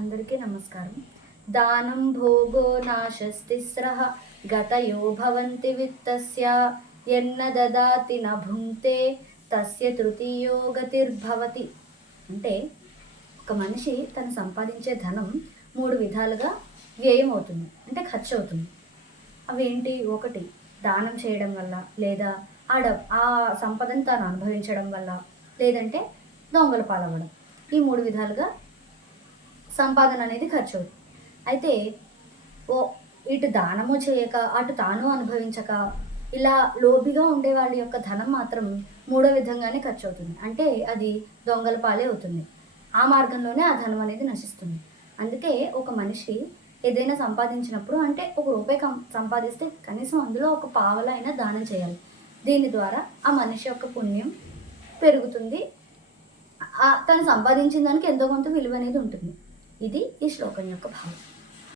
అందరికీ నమస్కారం. దానం భోగో నాశస్తిస్రః గతయో భవంతి విత్తస్య యన్న దదాతి న భుంక్తే తస్య తృతీయో గతిర్భవతి. అంటే ఒక మనిషి తను సంపాదించే ధనం 3 విధాలుగా వ్యయం అవుతుంది, అంటే ఖర్చు అవుతుంది. అవేంటి? ఒకటి దానం చేయడం వల్ల, లేదా ఆ సంపదను తాను అనుభవించడం వల్ల, లేదంటే దొంగల పాలవ్వడం. ఈ 3 విధాలుగా సంపాదన అనేది ఖర్చు అవుతుంది. అయితే ఇటు దానము చేయక, అటు తాను అనుభవించక, ఇలా లోబిగా ఉండే వాళ్ళ యొక్క ధనం మాత్రం మూడో విధంగానే ఖర్చు అవుతుంది. అంటే అది దొంగల పాలే అవుతుంది. ఆ మార్గంలోనే ఆ ధనం అనేది నశిస్తుంది. అందుకే ఒక మనిషి ఏదైనా సంపాదించినప్పుడు, అంటే ఒక రూపాయి సంపాదిస్తే కనీసం అందులో ఒక పావలైనా దానం చేయాలి. దీని ద్వారా ఆ మనిషి యొక్క పుణ్యం పెరుగుతుంది. తను సంపాదించిన దానికి ఎంతో కొంత విలువ అనేది ఉంటుంది. ఇది ఈ శ్లోకం యొక్క భావం.